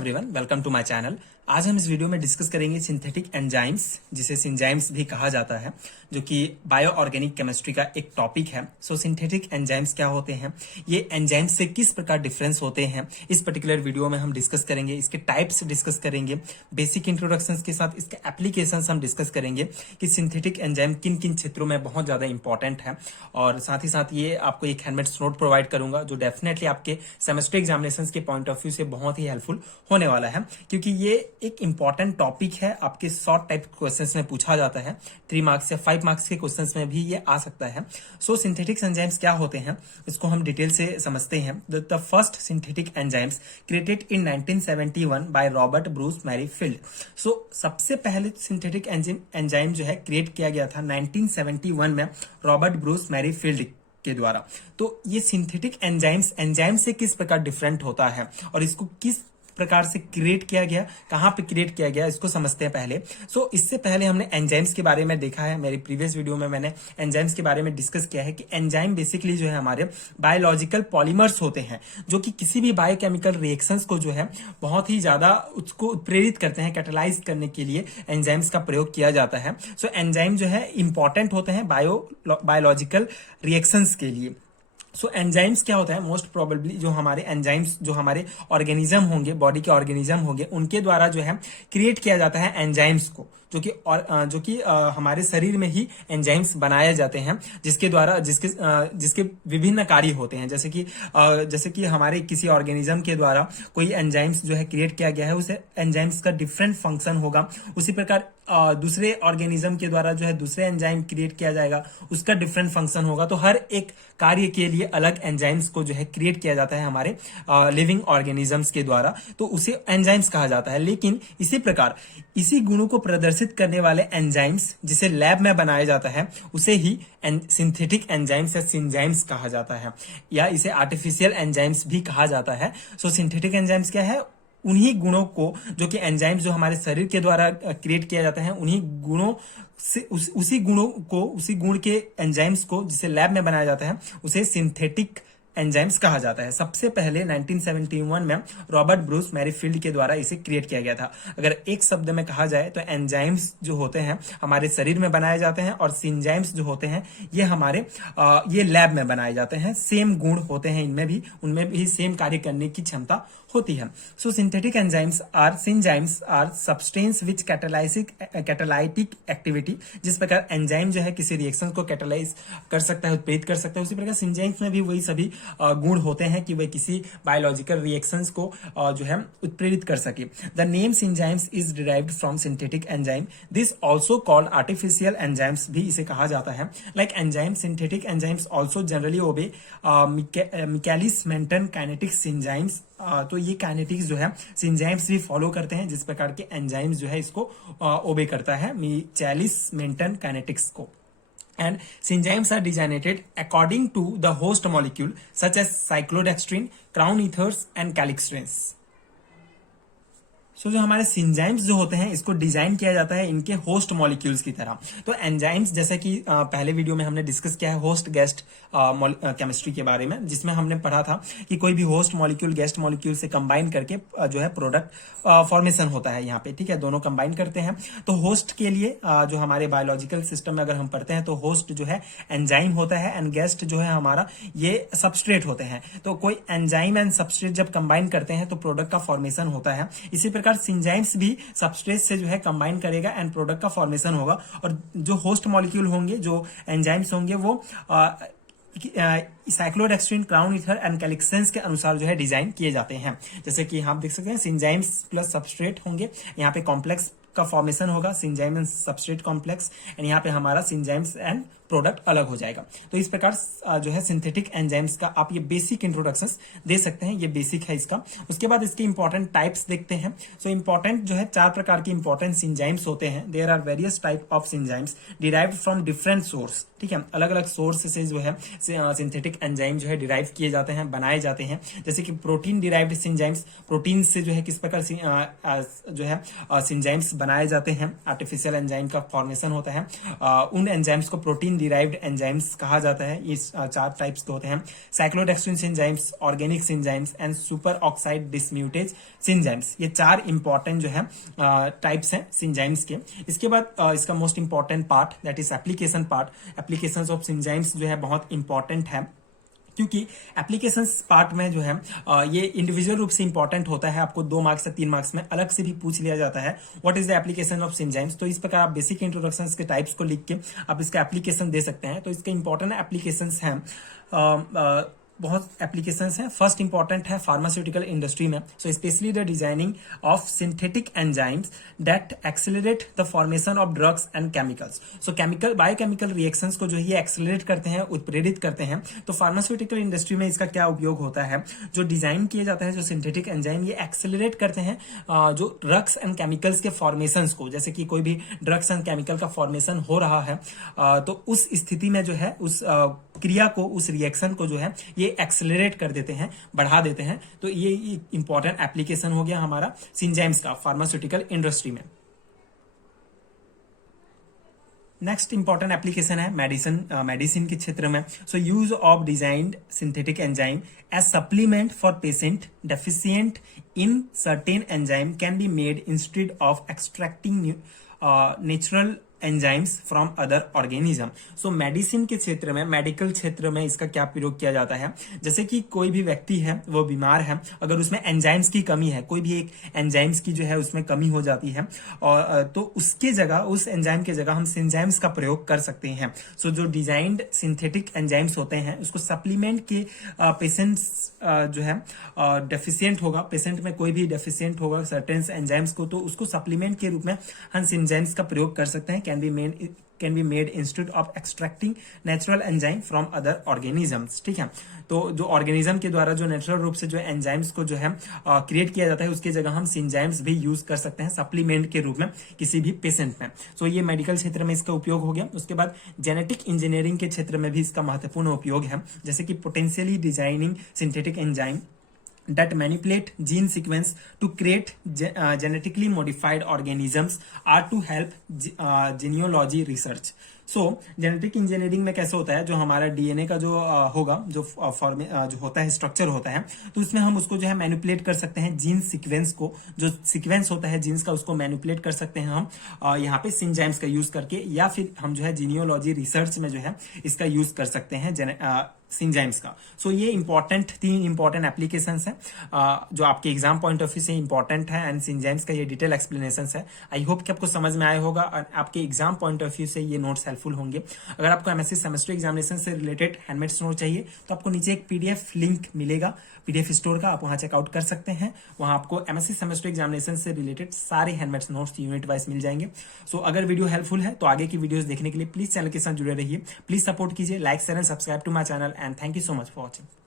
Everyone, welcome to my channel. आज हम इस वीडियो में डिस्कस करेंगे सिंथेटिक एंजाइम्स, जिसे सिंजाइम्स भी कहा जाता है, जो कि बायो ऑर्गेनिक केमिस्ट्री का एक टॉपिक है। सो सिंथेटिक एंजाइम्स क्या होते हैं, ये एंजाइम्स से किस प्रकार डिफरेंस होते हैं, इस पर्टिकुलर वीडियो में हम डिस्कस करेंगे। इसके टाइप्स डिस्कस करेंगे, बेसिक इंट्रोडक्शंस के साथ इसके एप्लीकेशंस हम डिस्कस करेंगे कि सिंथेटिक एंजाइम किन किन क्षेत्रों में बहुत ज्यादा इंपॉर्टेंट है। और साथ ही साथ ये आपको एक हैंडमेड नोट प्रोवाइड करूंगा, जो डेफिनेटली आपके सेमेस्टर एग्जामिनेशन के पॉइंट ऑफ व्यू से बहुत ही हेल्पफुल होने वाला है, क्योंकि ये एक इंपॉर्टेंट टॉपिक है। आपके शॉर्ट टाइप क्वेश्चंस में पूछा जाता है, 3 मार्क्स या 5 मार्क्स के क्वेश्चंस में भी ये आ सकता है। सो सिंथेटिक एंजाइम्स क्या होते हैं, इसको हम डिटेल से समझते हैं। The first synthetic enzymes created in 1971 by Robert Bruce Merrifield. So सबसे पहले सिंथेटिक एंजाइम जो है क्रिएट किया गया था 1971 में रॉबर्ट ब्रूस मैरीफील्ड के द्वारा। तो ये सिंथेटिक एंजाइम से किस प्रकार डिफरेंट होता है और इसको किस प्रकार से क्रिएट किया गया, कहां पे क्रिएट किया गया, इसको समझते हैं पहले। सो इससे पहले हमने एंजाइम्स के बारे में देखा है। मेरी प्रीवियस वीडियो में मैंने एंजाइम्स के बारे में डिस्कस किया है कि एंजाइम बेसिकली जो है हमारे बायोलॉजिकल पॉलीमर्स होते हैं, जो कि किसी भी बायोकेमिकल रिएक्शंस को जो है बहुत ही ज्यादा उसको उत्प्रेरित करते हैं। कैटेलाइज करने के लिए एंजाइम्स का प्रयोग किया जाता है। सो एंजाइम जो है इंपॉर्टेंट होते हैं बायोलॉजिकल रिएक्शंस के लिए। सो एंजाइम्स क्या होता है, मोस्ट प्रोबेबली जो हमारे एंजाइम्स जो हमारे ऑर्गेनिज्म होंगे, बॉडी के ऑर्गेनिज्म होंगे, उनके द्वारा जो है क्रिएट किया जाता है एंजाइम्स को, जो कि हमारे शरीर में ही एंजाइम्स बनाए जाते हैं, जिसके द्वारा जिसके विभिन्न कार्य होते हैं। जैसे कि हमारे किसी ऑर्गेनिज्म के द्वारा कोई एंजाइम्स जो है क्रिएट किया गया है, उसे एंजाइम्स का डिफरेंट फंक्शन होगा। उसी प्रकार दूसरे ऑर्गेनिज्म के द्वारा जो है दूसरे एंजाइम क्रिएट किया जाएगा, उसका डिफरेंट फंक्शन होगा। तो हर एक कार्य के लिए अलग एंजाइम्स को जो है क्रिएट किया जाता है हमारे लिविंग ऑर्गेनिजम्स के द्वारा, तो उसे एंजाइम्स कहा जाता है। लेकिन इसी प्रकार इसी गुणों को प्रदर्शित करने वाले एंजाइम्स जिसे लैब में बनाया जाता है, उसे ही सिंथेटिक एंजाइम्स या सिंजाइम्स कहा जाता है, या इसे आर्टिफिशियल एंजाइम्स भी कहा जाता है। सो सिंथेटिक एंजाइम्स क्या है, उन्हीं गुणों को जो कि एंजाइम्स जो हमारे शरीर के द्वारा क्रिएट किया जाता है, उन्हीं गुणों से उसी गुण के एंजाइम्स को जिसे लैब में बनाया जाता है, उसे सिंथेटिक एंजाइम्स कहा जाता है। सबसे पहले 1971 में रॉबर्ट ब्रूस मैरीफील्ड के द्वारा इसे क्रिएट किया गया था। अगर एक शब्द में कहा जाए तो एंजाइम्स जो होते हैं हमारे शरीर में बनाए जाते हैं, और सिंजाइम्स जो होते हैं ये लैब में बनाए जाते हैं। सेम गुण होते हैं उनमें भी सेम कार्य करने की क्षमता होती है। So synthetic enzymes are substance which catalytic activity. जिस प्रकार एंजाइम जो है किसी रिएक्शन को कैटालाइज कर सकता है, उत्प्रेरित कर सकता है, उसी प्रकार सिंजाइम्स में भी वही सभी गुण होते हैं कि वे किसी बायोलॉजिकल रिएक्शंस को जो है उत्प्रेरित कर सके। The name synzymes is derived from synthetic enzyme, this also called artificial enzymes भी इसे कहा जाता है। Like enzyme, synthetic enzymes also generally obey Michaelis Menten kinetics synzymes. तो ये काइनेटिक्स जो है सिंजाइम्स भी फॉलो करते हैं, जिस प्रकार के एंजाइम्स जो है इसको ओबे करता है, मिकेलिस मेंटन काइनेटिक्स को। And synzymes are designated according to the host molecule such as cyclodextrin, crown ethers and calixarenes. जो हमारे सिंजाइम्स जो होते हैं इसको डिजाइन किया जाता है इनके होस्ट मॉलिक्यूल्स की तरह। तो एंजाइम्स जैसे कि पहले वीडियो में हमने डिस्कस किया है होस्ट गेस्ट केमिस्ट्री के बारे में, जिसमें हमने पढ़ा था कि कोई भी होस्ट मॉलिक्यूल गेस्ट मॉलिक्यूल से कंबाइन करके जो है प्रोडक्ट फॉर्मेशन होता है यहाँ पे, ठीक है, दोनों कंबाइन करते हैं। तो होस्ट के लिए जो हमारे बायोलॉजिकल सिस्टम में अगर हम पढ़ते हैं तो होस्ट जो है एंजाइम होता है, एंड गेस्ट जो है हमारा ये सबस्ट्रेट होते हैं। तो कोई एंजाइम एंड सबस्ट्रेट जब कंबाइन करते हैं तो प्रोडक्ट का फॉर्मेशन होता है। इसी प्रकार सिंजाइम्स भी सबस्ट्रेट से जो है कंबाइन करेगा एंड प्रोडक्ट का फॉर्मेशन होगा। और जो होस्ट मॉलिक्यूल होंगे, जो एंजाइम्स होंगे, वो साइक्लोडेक्स्ट्रिन, क्राउन ईथर एंड कैलिक्सेंस के अनुसार जो है डिजाइन किए जाते हैं। जैसे कि आप देख सकते हैं सिंजाइम्स प्लस सबस्ट्रेट होंगे, यहाँ पे कॉम्प्लेक्स का फॉर्मेशन होगा, सिंजाइम एंड सबस्ट्रेट कॉम्प्लेक्स, एंड यहाँ पे हमारा सिंजाइम्स एंड प्रोडक्ट अलग हो जाएगा। तो इस प्रकार जो है सिंथेटिक एंजाइम्स का आप ये बेसिक इंट्रोडक्शंस दे सकते हैं, ये बेसिक है इसका। उसके बाद इसके इंपॉर्टेंट टाइप्स देखते हैं। सो इंपॉर्टेंट जो है 4 प्रकार के इंपॉर्टेंट सिंजाइम्स होते हैं। There are various type of synzymes derived from different source, ठीक है, अलग अलग सोर्स से जो है सिंथेटिक एंजाइम जो है डिराइव किए जाते हैं, बनाए जाते हैं। जैसे कि प्रोटीन डिराइव्ड सिंजाइम्स, प्रोटीन से जो है किस प्रकार जो है सिंजाइम्स बनाए जाते हैं, आर्टिफिशियल एंजाइम का फॉर्मेशन होता है। उन एंजाइम्स को प्रोटीन डिराइव्ड एंजाइम्स कहा जाता है। ये 4 टाइप्स के होते हैं, cyclodextrin synzymes, organic synzymes and superoxide dismutase synzymes. ये 4 इंपॉर्टेंट जो है टाइप्स हैं सिंजाइम्स के। इसके बाद इसका most important part that is application part. Applications of synzymes जो है बहुत इंपॉर्टेंट है, क्योंकि एप्लीकेशंस पार्ट में जो है ये इंडिविजुअल रूप से इंपॉर्टेंट होता है। आपको 2 मार्क्स या 3 मार्क्स में अलग से भी पूछ लिया जाता है what is the application of synzymes. तो इस प्रकार आप बेसिक इंट्रोडक्शन के टाइप्स को लिख के आप इसका एप्लीकेशन दे सकते हैं। तो इसके इंपॉर्टेंट एप्लीकेशंस हैं, बहुत एप्लीकेशंस हैं। फर्स्ट इंपॉर्टेंट है फार्मास्यूटिकल इंडस्ट्री में, so specially the designing of synthetic enzymes that accelerate the formation of drugs and chemicals. So chemical biochemical reactions को जो है एक्सेलरेट करते हैं, उत्प्रेरित करते हैं। तो फार्मास्यूटिकल इंडस्ट्री में इसका क्या उपयोग होता है, जो डिजाइन किए जाता है जो सिंथेटिक एंजाइम, ये एक्सेलरेट करते हैं जो ड्रग्स एंड केमिकल्स के फॉर्मेशंस को। जैसे कि कोई भी ड्रग्स एंड केमिकल का फॉर्मेशन हो रहा है तो उस स्थिति में जो है उस क्रिया को, उस रिएक्शन को जो है ये एक्सेलरेट कर देते हैं, बढ़ा देते हैं। तो ये इंपॉर्टेंट एप्लीकेशन हो गया हमारा सिंजाइम्स का फार्मास्यूटिकल इंडस्ट्री में। नेक्स्ट इंपॉर्टेंट एप्लीकेशन है मेडिसिन के क्षेत्र में। So use of designed synthetic enzyme as supplement for patient deficient in certain enzyme can be made instead of extracting natural enzymes from other organism. So medicine के क्षेत्र में, medical क्षेत्र में इसका क्या प्रयोग किया जाता है, जैसे कि कोई भी व्यक्ति है वो बीमार है, अगर उसमें एंजाइम्स की कमी है, कोई भी एक एंजाइम्स की जो है उसमें कमी हो जाती है, और तो उसके जगह, उस एंजाइम के जगह हम सिंजाइम्स का प्रयोग कर सकते हैं। सो जो डिजाइन्ड सिंथेटिक एंजाइम्स होते हैं उसको सप्लीमेंट के पेशेंट्स जो है डेफिशिएंट होगा, पेशेंट में कोई भी डेफिशिएंट होगा सर्टेन एंजाइम्स को, तो उसको सप्लीमेंट के रूप में हम सिंजाइम्स का प्रयोग कर सकते हैं। Can be made instead of extracting natural enzyme from other organisms. ठीक है, तो जो ऑर्गेनिज्म के द्वारा जो नेचुरल रूप से जो एंजाइम्स को जो है क्रिएट किया जाता है उसकी जगह हम सिंजाइम्स भी यूज कर सकते हैं सप्लीमेंट के रूप में किसी भी पेशेंट में। सो ये मेडिकल क्षेत्र में इसका उपयोग हो गया। उसके बाद जेनेटिक इंजीनियरिंग के क्षेत्र में भी इसका महत्वपूर्ण उपयोग है, जैसे कि potentially designing synthetic enzyme that manipulate gene sequence to create genetically modified organisms are to help genealogy research. So genetic engineering में कैसे होता है, जो हमारा डीएनए का जो होगा, जो जो होता है, स्ट्रक्चर होता है, तो उसमें हम उसको जो है मैनिपुलेट कर सकते हैं जीन सीक्वेंस को, जो सीक्वेंस होता है जीन्स का उसको मैनिपुलेट कर सकते हैं हम यहाँ पे सिंजाइम्स का यूज करके, या फिर हम जो है जीनियोलॉजी रिसर्च में जो है इसका यूज कर सकते हैं सिंजाइम्स का। सो ये इंपॉर्टेंट 3 इंपॉर्टेंट एप्लीकेशंस हैं जो आपके एग्जाम पॉइंट ऑफ व्यू से इंपॉर्टेंट है, एंड सिंजाइम्स का ये डिटेल एक्सप्लेनेशन है। आई होप कि आपको समझ में आया होगा और आपके एग्जाम पॉइंट ऑफ व्यू से ये नोट्स हेल्पफुल होंगे। अगर आपको एमएससी सेमेस्टर एग्जामिनेशन से रिलेटेड हैंडमेड्स नोट चाहिए तो आपको नीचे एक पीडीएफ लिंक मिलेगा पीडीएफ स्टोर का, आप वहां चेकआउट कर सकते हैं। वहां आपको एमएससी सेमेस्टर एग्जामिनेशन से रिलेटेड सारे हैंडमेड्स नोट्स यूनिट वाइज मिल जाएंगे। सो अगर वीडियो हेल्पफुल है तो आगे की वीडियोस देखने के लिए प्लीज चैनल के साथ जुड़े रहिए, प्लीज सपोर्ट कीजिए, like share and subscribe to my channel, and thank you so much for watching.